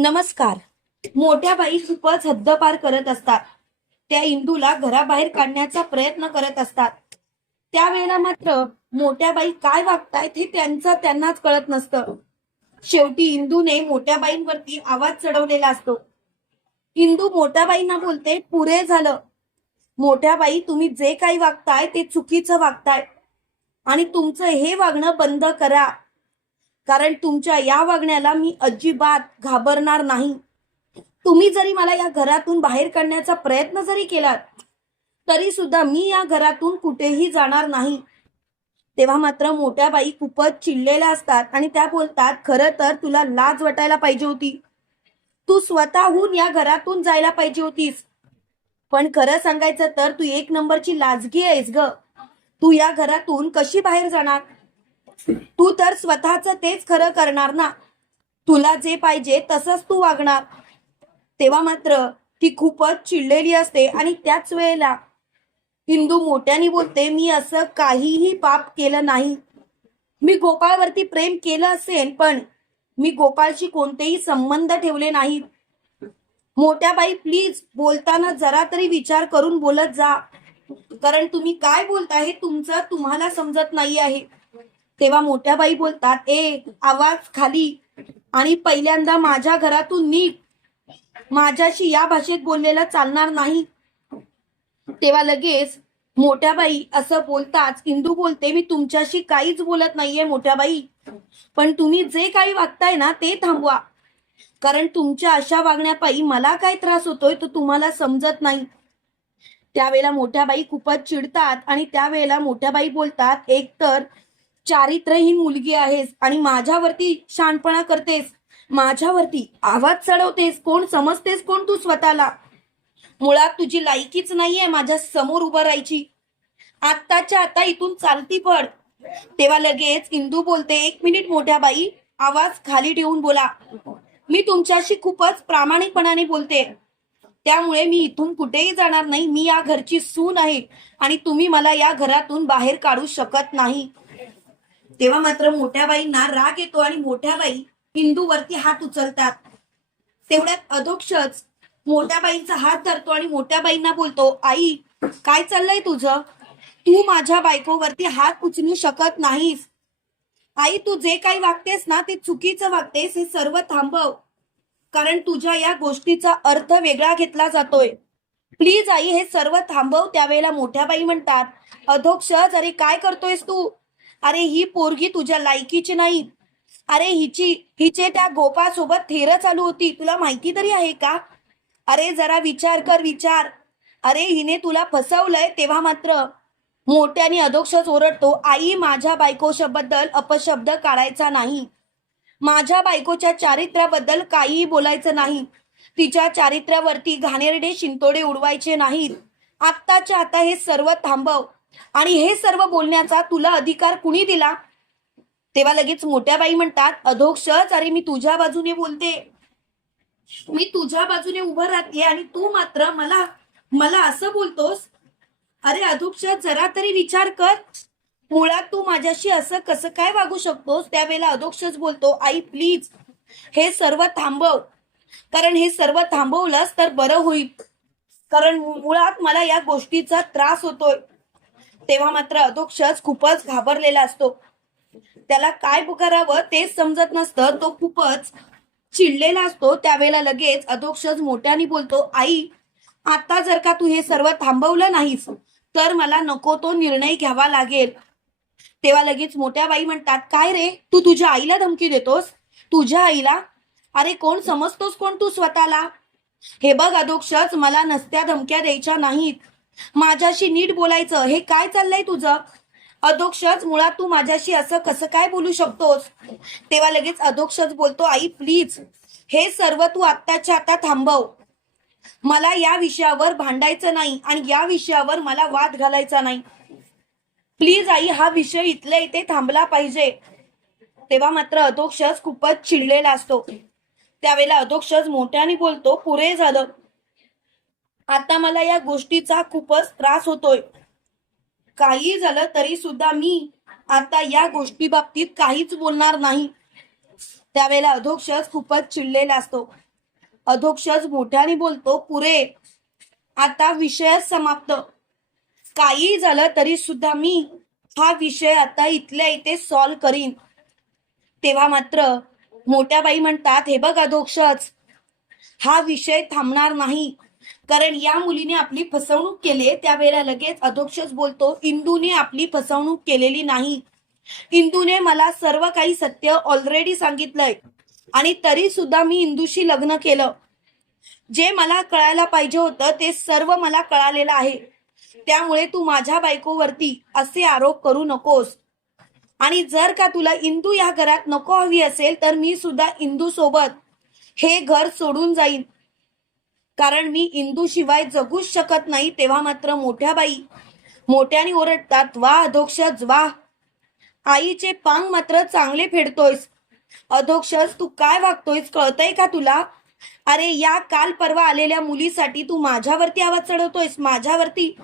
नमस्कार. मोठ्या बाई खूपच हद्दपार करत असतात. त्या इंदूला घराबाहेर काढण्याचा प्रयत्न करत असतात. त्यावेळेला मात्र मोठ्या बाई काय वागतायत हे त्यांचं त्यांनाच कळत नसतं. शेवटी इंदूने मोठ्या बाईंवरती आवाज चढवलेला असतो. इंदू मोठ्या बाईंना बोलते पुरे झालं. मोठ्या बाई तुम्ही जे काही वागताय ते चुकीचं वागताय. आणि तुमचं हे वागणं बंद करा. कारण तुमच्या या वागण्याला मी अजिबात घाबरणार नाही. तुम्ही जरी मला या घरातून बाहेर काढण्याचा प्रयत्न जरी केलात तरी सुद्धा मी या घरातून कुठेही जाणार नाही. तेव्हा मात्र मोठ्या बाई खूपच चिडलेल्या असतात आणि त्या बोलतात खरं तर तुला लाज वाटायला पाहिजे होती. तू स्वतःहून या घरातून जायला पाहिजे होतीस. पण खरं सांगायचं तर तू एक नंबरची लाजगी आहेस ग. तू या घरातून कशी बाहेर जाणार? तू तर स्वतःच तेच खरं करणार ना. तुला जे पाहिजे तसंच तू वागणार. तेव्हा मात्र ती खूपच चिडलेली असते आणि त्याच वेळेला हिंदू मोठ्याने बोलते मी असं काहीही पाप केलं नाही. मी गोपाळवरती प्रेम केलं असेल पण मी गोपाळशी कोणतेही संबंध ठेवले नाहीत. मोठ्या बाई प्लीज बोलताना जरा तरी विचार करून बोलत जा. कारण तुम्ही काय बोलता हे तुमचं तुम्हाला समजत नाही आहे. तेव्हा मोठ्या बाई बोलतात ए आवाज खाली. आणि पहिल्यांदा माझ्या घरातून नीट माझ्याशी या भाषेत बोललेलं चालणार नाही. तेव्हा लगेच मोठ्या बाई असं बोलताच इंदू बोलते मी तुमच्याशी काहीच बोलत नाहीये मोठ्या बाई. पण तुम्ही जे काही वागताय ना ते थांबवा. कारण तुमच्या अशा वागण्यापायी मला काय त्रास होतोय तो तुम्हाला समजत नाही. त्यावेळेला मोठ्या बाई खूपच चिडतात आणि त्यावेळेला मोठ्या बाई बोलतात एक तर चारित्रहीन मुलगी आहेस आणि माझ्यावरती शानपणा करतेस. माझ्यावरती आवाज चढवतेस. कोण समजतेस? कोण तू स्वतःला? मुळात तुझी लायकीच नाहीये माझ्यासमोर उभं राहायची. आत्ताच्या आता इथून चालती पड तेव्हा लगेच इंदू बोलते एक मिनिट मोठ्या बाई आवाज खाली ठेवून बोला. मी तुमच्याशी खूपच प्रामाणिकपणाने बोलते. त्यामुळे मी इथून कुठेही जाणार नाही. मी या घरची सून आहे आणि तुम्ही मला या घरातून बाहेर काढू शकत नाही. तेव्हा मात्र मोठ्या बाईंना राग येतो आणि मोठ्या बाई हिंदूवरती हात उचलतात. तेवढ्यात अधोक्षच मोठ्या बाईंचा हात धरतो आणि मोठ्या बाईंना बोलतो आई काय चाललंय तुझं? तू माझ्या बायकोवरती हात उचलू शकत नाहीस. आई तू जे काही वागतेस ना ते चुकीचं वागतेस हे सर्व थांबव. कारण तुझ्या या गोष्टीचा अर्थ वेगळा घेतला जातोय. प्लीज आई हे सर्व थांबव. त्यावेळेला मोठ्या बाई म्हणतात अधोक्ष अरे काय करतोयस तू? अरे ही पोरगी तुझ्या लायकीची नाही. अरे हिची हिचे त्या गोपासोबत थेर चालू होती. तुला माहिती तरी आहे का? अरे जरा विचार कर विचार. अरे हिने तुला फसवलंय तेव्हा मात्र. मोठ्याने अधोक्षच ओरडतो आई माझ्या बायकोबद्दल अपशब्द काढायचा नाही. माझ्या बायकोच्या चारित्र्याबद्दल काहीही बोलायचं नाही. तिच्या चारित्र्यावरती घाणेरडे शिंतोडे उडवायचे नाहीत. आत्ताच्या आता हे सर्व थांबव. आणि हे सर्व बोलण्याचा तुला अधिकार कुणी दिला? तेव्हा लगेच मोठ्या बाई म्हणतात अधोक्षच अरे मी तुझ्या बाजूने बोलते. मी तुझ्या बाजूने उभं राहते आणि तू मात्र मला मला असं बोलतोस. अरे अधोक्ष जरा तरी विचार कर. मुळात तू माझ्याशी असं कसं काय वागू शकतोस? त्यावेळेला अधोक्षच बोलतो आई प्लीज हे सर्व थांबव. कारण हे सर्व थांबवलंस तर बरं होईल. कारण मुळात मला या गोष्टीचा त्रास होतोय. तेव्हा मात्र अधोक्षच खूपच घाबरलेला असतो. त्याला काय करावं तेच समजत नसतं. तो खूपच चिडलेला असतो. त्यावेळेला लगेच अधोक्षज मोठ्याने बोलतो आई आता जर का तू हे सर्व थांबवलं नाहीस तर मला नको तो निर्णय घ्यावा लागेल. तेव्हा लगेच मोठ्या बाई म्हणतात काय रे तू तुझ्या आईला धमकी देतोस? तुझ्या आईला? अरे कोण समजतोस कोण तू स्वतःला? हे बघ अधोक्षच मला नसत्या धमक्या द्यायच्या नाहीत. माझ्याशी नीट बोलायचं. हे काय चाललंय तुझं? अधोक्षच मुळात तू माझ्याशी असं कसं काय बोलू शकतोस? तेव्हा लगेच अधोक्षच बोलतो आई प्लीज हे सर्व तू आत्ताच्या आता थांबव. मला या विषयावर भांडायचं नाही आणि या विषयावर मला वाद घालायचा नाही. प्लीज आई हा विषय इथल्या इथे थांबला पाहिजे. तेव्हा मात्र अधोक्षच खूपच चिडलेला असतो. त्यावेळेला अधोक्षज मोठ्याने बोलतो पुरे झालं. आता मला या गोष्टीचा खूपच त्रास होतोय. काही झालं तरी सुद्धा मी आता या गोष्टी बाबतीत काहीच बोलणार नाही. त्यावेळेला अधोक्षच खूपच चिडलेला असतो. अधोक्षज मोठ्याने बोलतो पुरे आता विषयच समाप्त. काही झालं तरी सुद्धा मी हा विषय आता इथल्या इथे सॉल्व करीन. तेव्हा मात्र मोठ्या बाई म्हणतात हे बघ अधोक्षज हा विषय थांबणार नाही. कारण या मुलीने आपली फसवणूक केली त्यावेळेला लगेच अधोक्षज बोलतो इंदूने आपली फसवणूक केलेली नाही. इंदूने मला सर्व काही सत्य ऑलरेडी सांगितलंय. आणि तरी सुद्धा मी इंदूशी लग्न केलं. जे मला कळायला पाहिजे होतं ते सर्व मला कळालेलं आहे. त्यामुळे तू माझ्या बायकोवरती असे आरोप करू नकोस. आणि जर का तुला इंदू या घरात नको हवी असेल तर मी सुद्धा इंदू सोबत हे घर सोडून जाईन. कारण मी इंदू शिवाय जगूच शकत नाही तेव्हा मात्र मोठ्या बाई मोठ्याने ओरडतात वा अधोक्षज वा आईचे पांग मात्र चांगले फेडतोयस. अधोक्षज तू काय वागतोयस कळतंय का तुला? अरे या काल परवा आलेल्या मुलीसाठी तू माझ्यावरती आवाज चढवतोयस माझ्यावरती.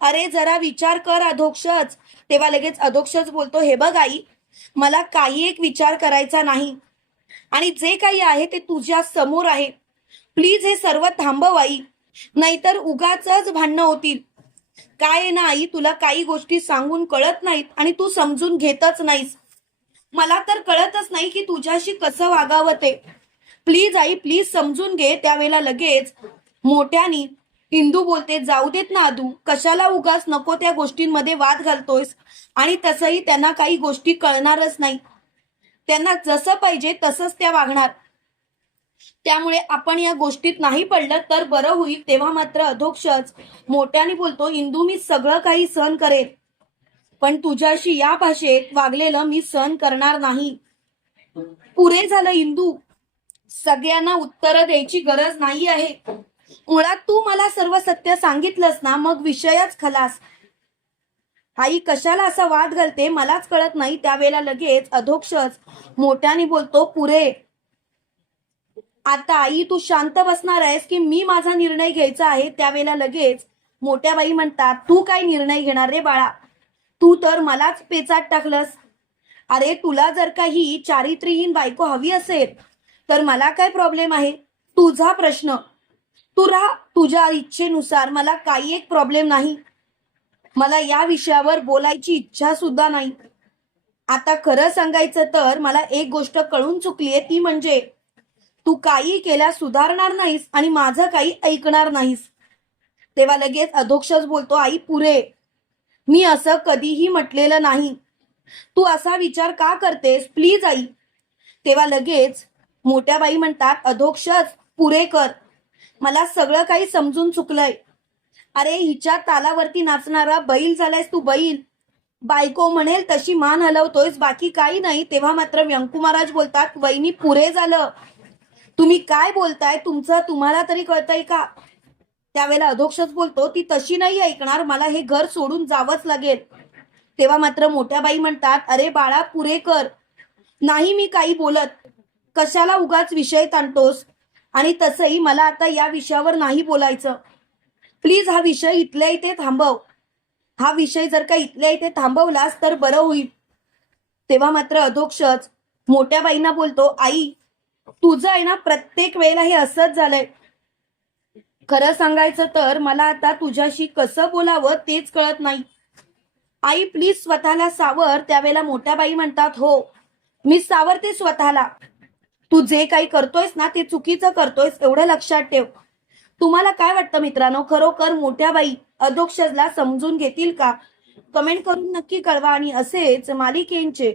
अरे जरा विचार कर अधोक्षज. तेव्हा लगेच अधोक्षज बोलतो हे बघ आई मला काही एक विचार करायचा नाही. आणि जे काही आहे ते तुझ्या समोर आहे. प्लीज हे सर्व थांबव आई नाहीतर उगाच भांडणं होतील. काय आहे ना आई तुला काही गोष्टी सांगून कळत नाहीत आणि तू समजून घेतच नाहीस. मला तर कळतच नाही की तुझ्याशी कसं वागावं ते. प्लीज आई प्लीज समजून घे त्यावेळेला लगेच. मोठ्यानी इंदू बोलते जाऊ देत ना आदू कशाला उगाच नको त्या गोष्टींमध्ये वाद घालतोयस? आणि तसंही त्यांना काही गोष्टी कळणारच नाही. त्यांना जसं पाहिजे तसंच त्या वागणार. त्यामुळे आपण या गोष्टीत नाही पडलं तर बरं होईल. तेव्हा मात्र अधोक्षच मोठ्याने बोलतो इंदू मी सगळं काही सहन करेन. पण तुझ्याशी या भाषेत वागलेलं मी सहन करणार नाही. पुरे झालं इंदू सगळ्यांना उत्तर द्यायची गरज नाही आहे. मुळात तू मला सर्व सत्य सांगितलंस ना मग विषयच खलास. आई कशाला असा वाद घालते? मलाच कळत नाही. त्यावेळेला लगेच अधोक्षच मोठ्याने बोलतो पुरे आता आई तू शांत बसणार आहेस की मी माझा निर्णय घ्यायचा आहे? त्यावेळेला लगेच मोठ्या बाई म्हणतात तू काय निर्णय घेणार रे बाळा? तू तर मलाच पेचात टाकलंस. अरे तुला जर काही चारित्र्यहीन बायको हवी असेल तर मला काय प्रॉब्लेम आहे? तुझा प्रश्न. तू राहा तुझ्या इच्छेनुसार. मला काही एक प्रॉब्लेम नाही. मला या विषयावर बोलायची इच्छा सुद्धा नाही. आता खरं सांगायचं तर मला एक गोष्ट कळून चुकलीये ती म्हणजे तू काही केल्या सुधारणार नाहीस आणि माझं काही ऐकणार नाहीस. तेव्हा लगेच अधोक्षच बोलतो आई पुरे. मी असं कधीही म्हटलेलं नाही. तू असा विचार का करतेस? प्लीज आई. तेव्हा लगेच मोठ्या बाई म्हणतात अधोक्षच पुरे कर. मला सगळं काही समजून चुकलंय. अरे हिच्या तालावरती नाचणारा बैल झालायस तू बैल. बायको म्हणेल तशी मान हलवतोयस बाकी काही नाही. तेव्हा मात्र व्यंकू महाराज बोलतात वहिनी पुरे झालं. तुम्ही काय बोलताय? तुमचं तुम्हाला तरी कळतंय का? त्यावेळेला अधोक्षच बोलतो ती तशी नाही ऐकणार मला हे घर सोडून जावंच लागेल. तेव्हा मात्र मोठ्या बाई म्हणतात अरे बाळा पुरे कर. नाही मी काही बोलत. कशाला उगाच विषय ताणतोस? आणि तसंही मला आता या विषयावर नाही बोलायचं. प्लीज हा विषय इथल्या इथे थांबव. हा विषय जर का इथल्या इथे थांबवलास तर बरं होईल. तेव्हा मात्र अधोक्षच मोठ्या बाईंना बोलतो आई तुझं आहे ना प्रत्येक वेळेला हे असंच झालंय. खरं सांगायचं तर मला आता तुझ्याशी कसं बोलावं तेच कळत नाही. आई प्लीज स्वतःला सावर त्यावेळेला मोठ्या बाई म्हणतात हो मी सावरते स्वतःला. तू जे काही करतोयस ना ते चुकीचं करतोयस एवढं लक्षात ठेव. तुम्हाला काय वाटतं मित्रांनो? खरोखर मोठ्या बाई अधोक्षजला समजून घेतील का? कमेंट करून नक्की कळवा आणि असेच मालिकेंचे